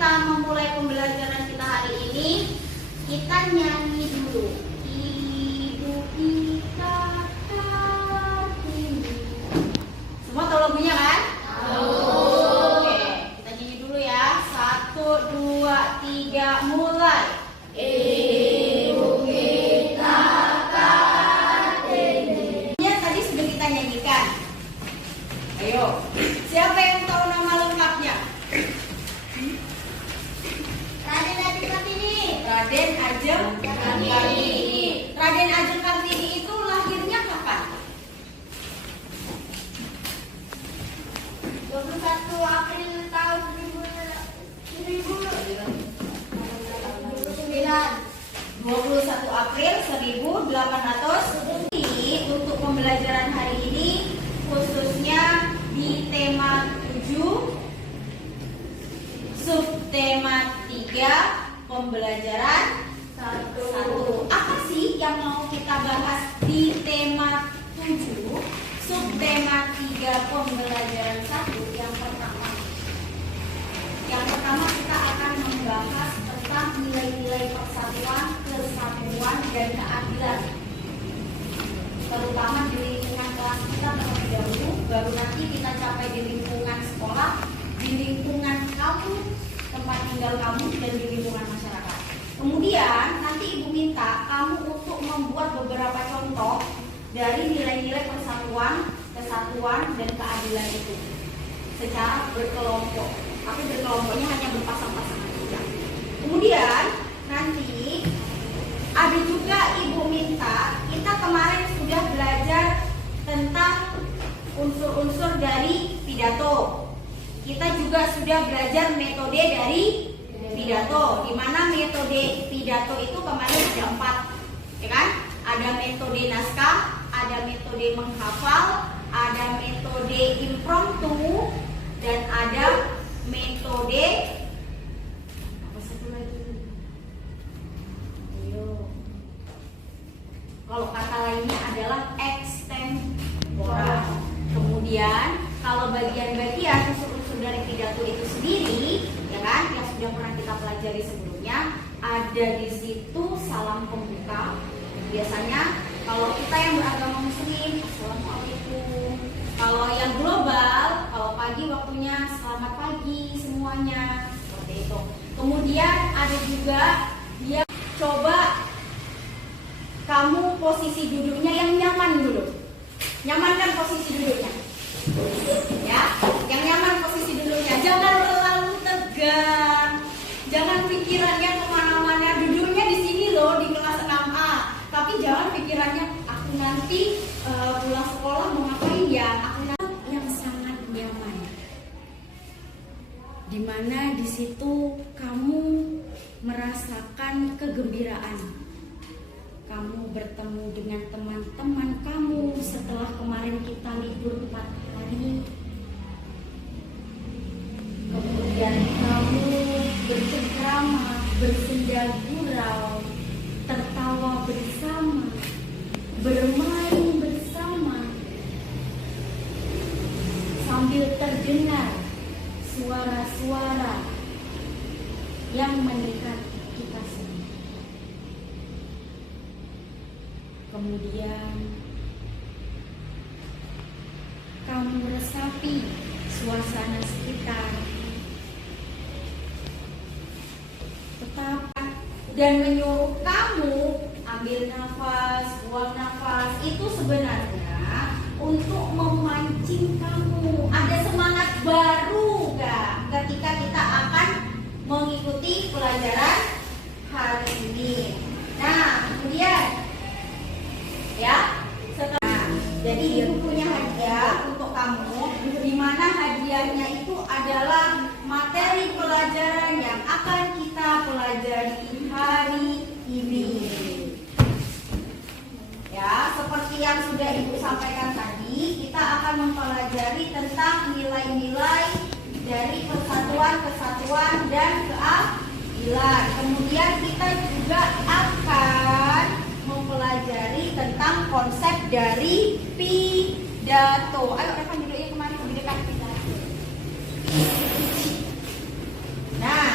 kita memulai pembelajaran kita hari ini, kita nyanyi dulu. Ibu kita Kartini. Semua tahu lagunya kan? Tahu. Oke, kita nyanyi dulu ya. 1, 2, 3, mulai. Ibu kita Kartini. Ya, tadi sudah kita nyanyikan. Ayo, siapa yang tahu nama lengkapnya? Raden Ajeng Kartini. Raden Ajeng Kartini. Raden Ajeng Kartini itu lahirnya kapan? 21 April tahun 21 April 1800. Untuk pembelajaran hari ini khususnya di tema 7 subtema 3 pembelajaran 1. Apa sih yang mau kita bahas di tema 7 subtema 3 pembelajaran 1? Yang pertama kita akan membahas tentang nilai-nilai persatuan, kesatuan, dan keadilan, terutama di lingkungan kelas kita terlebih dahulu, baru nanti kita capai di lingkungan sekolah, di lingkungan kamu, tempat tinggal kamu, dan di lingkungan masyarakat. Kemudian nanti Ibu minta kamu untuk membuat beberapa contoh dari nilai-nilai persatuan, kesatuan, dan keadilan itu secara berkelompok. Tapi berkelompoknya hanya berpasang-pasangan saja. Kemudian nanti ada juga Ibu minta, kita kemarin sudah belajar tentang unsur-unsur dari pidato. Kita juga sudah belajar metode dari pidato, di mana metode pidato itu kemarin ada 4, ya kan? Ada metode naskah, ada metode menghafal, ada metode impromptu, dan ada metode apa satu lagi? Ayo. Kalau kata lainnya adalah extempora. Kemudian kalau bagian-bagian unsur-unsur dari pidato itu sendiri, ya kan, yang sudah pernah kita pelajari sebelumnya, ada di situ salam pembuka. Biasanya kalau kita yang beragama Muslim, assalamualaikum. Kalau yang global, kalau pagi waktunya selamat pagi semuanya, seperti itu. Kemudian ada juga dia coba kamu posisi duduknya yang nyaman dulu. Nyamankan posisi duduknya. Ya, yang nyaman posisi duduknya. Jangan terlalu tegang. Jangan pikirannya kemana-mana. Duduknya di sini loh, di kelas 6A. Tapi jangan pikirannya aku nanti pulang sekolah mau ngapain ya. Aku nanti yang sangat nyaman. Dimana di situ kamu merasakan kegembiraan. Kamu bertemu dengan teman-teman kamu setelah kemarin kita libur 4 hari. Kemudian kamu bercengkrama, bersenda gurau, tertawa bersama, bermain bersama, sambil terdengar suara-suara yang mendekati kita semua. Kemudian kamu resapi suasana sekitar, dan menyuruh kamu ambil nafas, buang nafas. Itu sebenarnya untuk memancing kamu ada semangat baru kan, ketika kita akan mengikuti pelajaran hari ini. Nah, kemudian ya, setelah jadi Ibu punya hadiah untuk kamu, di mana hadiahnya itu adalah materi pelajaran yang akan kita pelajari hari ini. Ya, seperti yang sudah Ibu sampaikan tadi, kita akan mempelajari tentang nilai-nilai dari persatuan, kesatuan, dan keadilan. Kemudian kita juga akan mempelajari tentang konsep dari pidato. Ayo Evan dulu ya, kemarin lebih dekat pidato. Nah,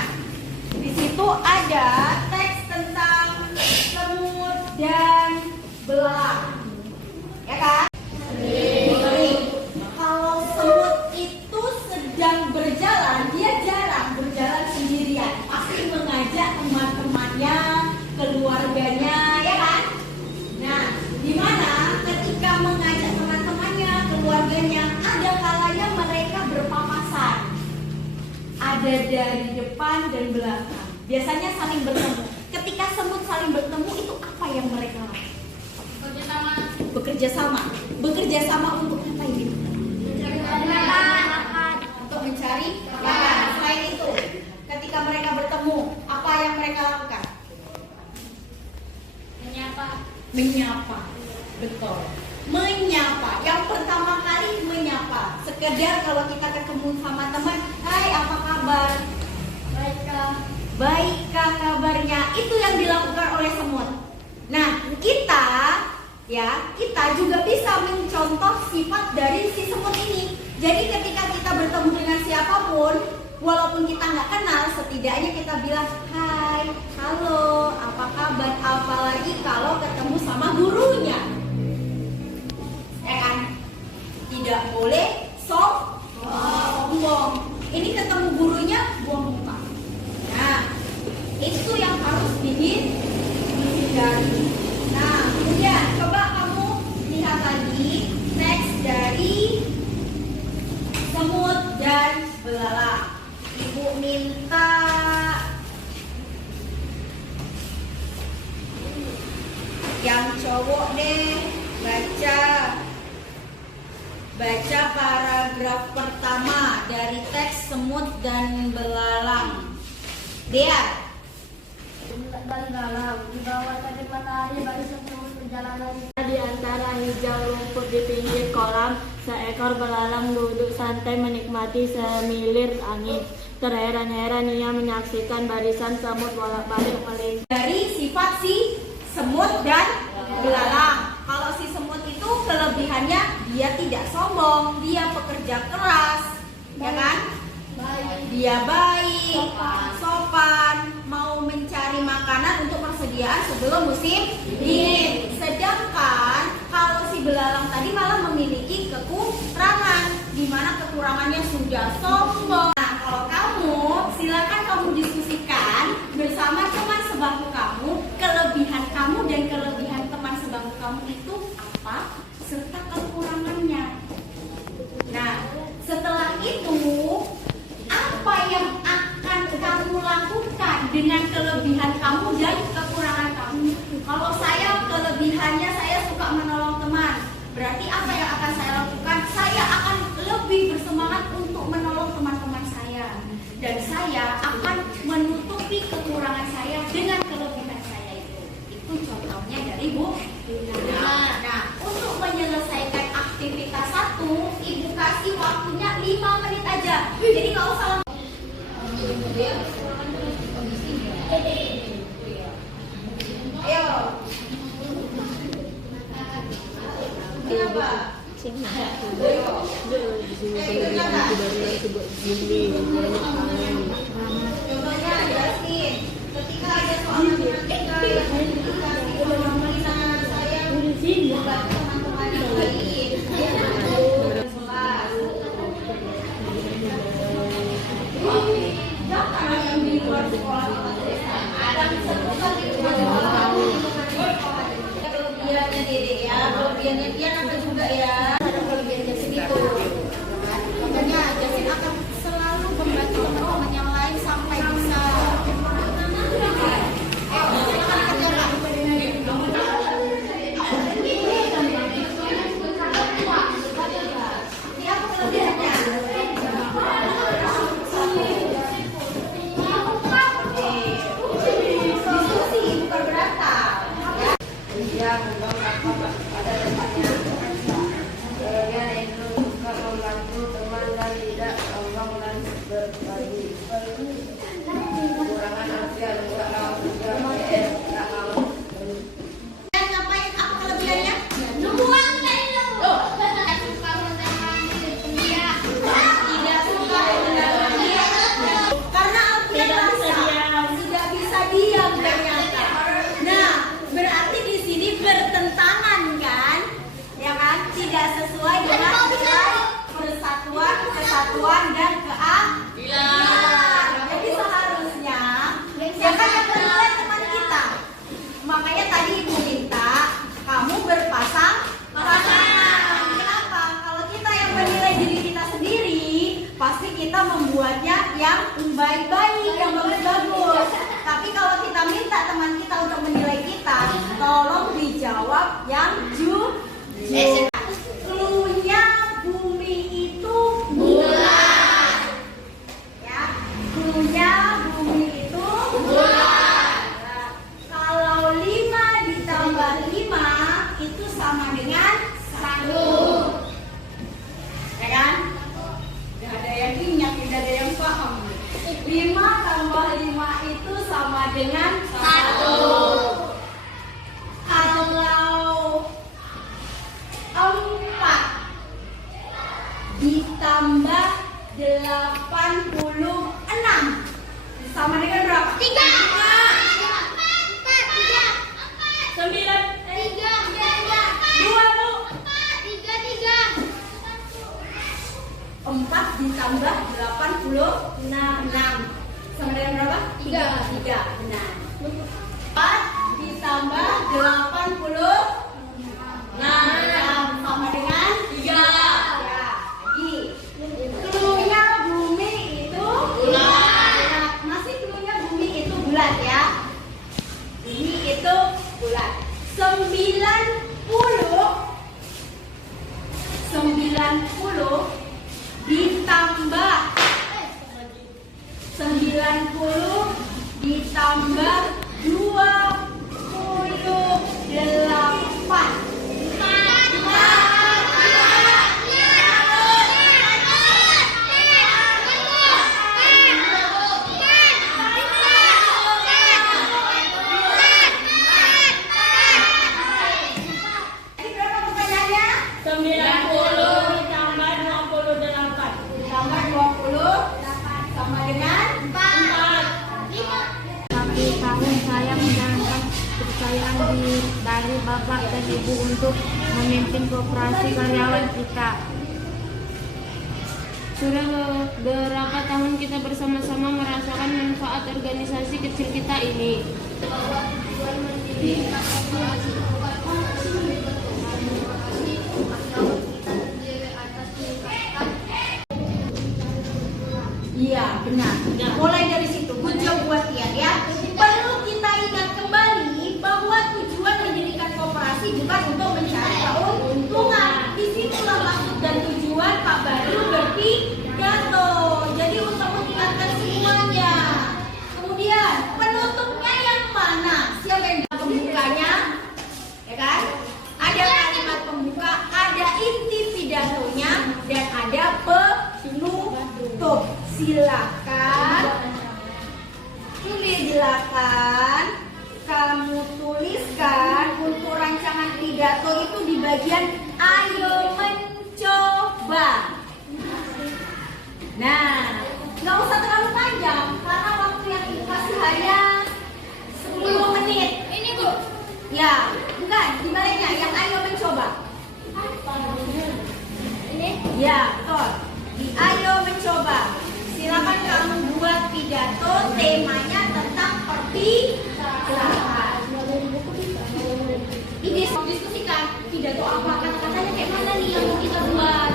ada dari depan dan belakang. Biasanya saling bertemu. Ketika semut saling bertemu itu apa yang mereka lakukan? Bekerja sama. Bekerja sama untuk apa ini? Untuk mencari makan. Selain itu, ketika mereka bertemu, apa yang mereka lakukan? Menyapa. Betul. Menyapa. Yang pertama kali menyapa. Sekedar kalau kita ketemu sama teman, "Hai, apa kabar?" Baikkah kabarnya? Itu yang dilakukan oleh semut. Nah, kita juga bisa mencontoh sifat dari si semut ini. Jadi ketika kita bertemu dengan siapapun, walaupun kita nggak kenal, setidaknya kita bilang, "Hai, halo, apa kabar?" Apalagi kalau ketemu sama gurunya, ya kan? Tidak boleh sombong. Ini ketemu gurunya buang muka. Nah, itu yang harus dihindari. Nah, kemudian coba kamu lihat lagi teks dari semut dan belalang. Ibu minta yang cowok deh baca paragraf pertama dari teks semut dan belalang. Dia Dan dalam di bawah terik matahari barisan semut perjalanan di antara hijau rumput di pinggir kolam. Seekor belalang duduk santai menikmati semilir angin. Terheran-heran ia menyaksikan barisan semut bolak-balik melintasi. dari sifat si semut dan belalang. Kalau si semut itu kelebihannya dia tidak sombong, dia pekerja keras, ya kan? Dia baik, sopan, mau mencari makanan untuk persediaan sebelum musim dingin. Sedangkan kalau si belalang tadi malah memiliki kekurangan, di mana kekurangannya sudah sombong. Nah, kalau kamu, silakan kamu diskusikan bersama teman sebangku kamu, kelebihan kamu dan kelebihan teman sebangku kamu itu apa, serta kekurangannya. Nah, setelah itu apa yang akan kamu lakukan dengan kelebihan kamu dan kekurangan kamu? Kalau saya kelebihannya saya suka menolong teman, berarti apa yang akan saya lakukan? Saya akan lebih bersemangat untuk menolong teman-teman saya, dan saya akan menutupi kekurangan saya dengan kelebihan saya itu. Itu contohnya dari Bu. Nah, untuk menyelesaikan aktivitas satu, Ibu kasih waktunya 5 menit aja. Jadi nggak usah lama. Ayo. Kenapa? Contohnya Jasmine, ketika ada soal matematika yang dikasih pengamalan saya buat teman-teman yang lain, dia harus kelas. Jangan yang di luar sekolah ada seputar di luar sekolah. Kelebihannya Dede ya, kelebihannya dia ada juga ya. Ada kelebihan Jasmine itu. Makanya Jasmine akan selalu membantu teman-teman yang lain sampai bisa. Silakan kerjakan. Ini apa kelebihannya? Diskusi bukan berantem. Dia membawa pada tempatnya. Kemudian itu suka membantu teman dan tidak sombong dan berbagi. Kekurangan Asia juga juga tidak mau. Dan ngapain? Apa kelebihannya? Nubuang dari lu. Tidak suka mendengar dia. Karena Alfian merasa tidak bisa diam ternyata. Nah, berarti di sini bertentangan kan? Ya kan? Tidak sesuai dengan nilai kesatuan dan keadilan. Jadi seharusnya siapa yang menilai teman kita? Makanya tadi Ibu minta kamu berpasang-pasangan. Kenapa? Kalau kita yang menilai diri kita sendiri, pasti kita kita membuatnya yang baik-baik, yang bagus-bagus. Tapi kalau kita minta teman kita untuk menilai kita, tolong dijawab yang jujur. Cluenya bumi itu bulat. Ya, cluenya bumi itu bulat. Kalau 5 ditambah 5 itu sama dengan 1. Ya kan? Gak ada yang ingat, tidak ada yang paham. 5 tambah 5 itu sama dengan 1. Kalau 4 ditambah 86 sama dengan berapa? 3. 9. 2 Bu. 4 ditambah 86 sama dengan berapa? 3. Benar. 4 ditambah 86 sama dengan 3. Ya, lagi. Cluenya bumi itu bulat. Masih cluenya bumi itu bulat ya. Bumi itu bulat. 90 ditambah 28. Ini berapa pertanyaannya? 90 ditambah 28. Ditambah 20 sama dengan 4. Satu tahun saya menjalankan kepercayaan dari Bapak dan Ibu untuk memimpin koperasi karyawan kita. Sudah beberapa tahun kita bersama-sama merasakan manfaat organisasi kecil kita ini. Iya, benar. Mulai dari situ, good job buat Tian ya. Perlu kita ingat kembali bahwa tujuan mendirikan koperasi bukan untuk mencari keuntungan. Disitulah maksud dan tujuan Pak Baru berpidato. Jadi untuk mengingatkan semuanya. Kemudian penutupnya yang mana? Siapa yang pembukanya? Ya kan? Ada kalimat pembuka, ada inti pidatonya, dan ada penutup. Silakan kamu tuliskan untuk rancangan pidato itu di bagian ayo mencoba. Nah, nggak usah terlalu panjang karena waktu yang ibu kasih hanya 10 menit. Ini Bu. Ya, bukan dibaliknya yang ayo mencoba. Ini? Ya, betul. Di ayo mencoba. Silakan kamu buat pidato temanya tentang perpisahan. Diskusikan pidato apa, kata-katanya kayak mana nih yang mau kita buat.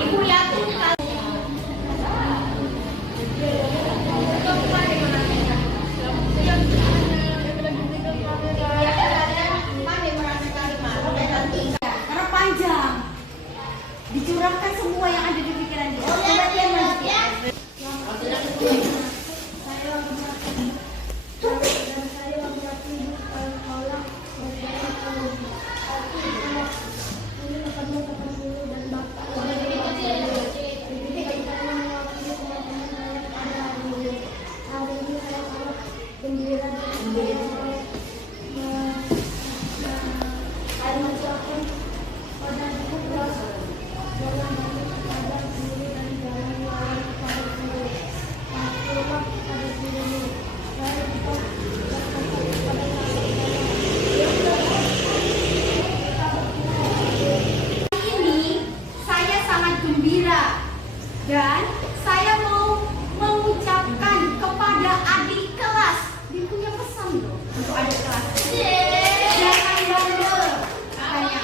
Ibu yakin kalau panjang, dicurahkan semua yang ada di pikiran dia. Coba dia lanjutkan. Dan saya mau mengucapkan kepada adik kelas, dia punya pesan loh untuk adik kelas. Jangan bandel, katanya.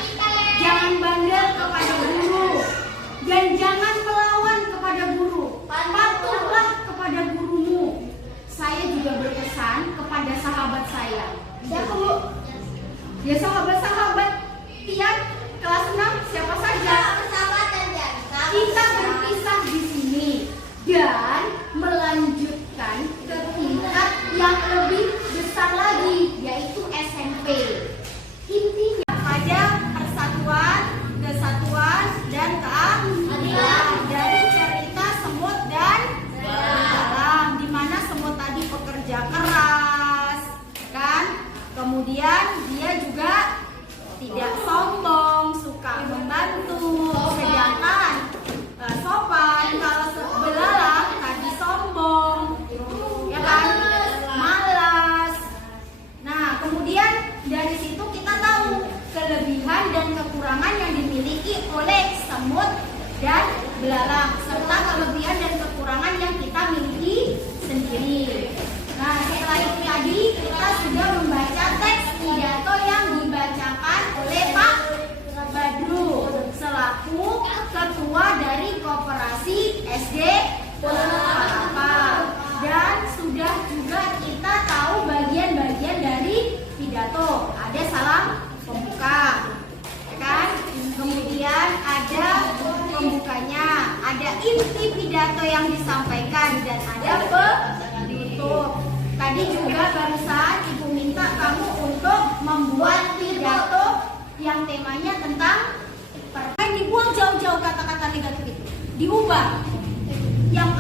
boleh semut dan belalang serta kelebihan dan kekurangan yang kita miliki sendiri. Nah, setelah itu tadi kita sudah membaca teks pidato yang dibacakan oleh Pak Badru selaku ketua dari Koperasi SD Palapa. Dan sudah juga kita tahu bagian-bagian dari pidato. Ada salam pembuka, ya kan? Kemudian ada pembukanya, ada inti pidato yang disampaikan, dan ada penutup. Tadi juga barusan Ibu minta kamu untuk membuat pidato yang temanya tentang dibuang jauh-jauh kata-kata negatif itu, diubah. Yang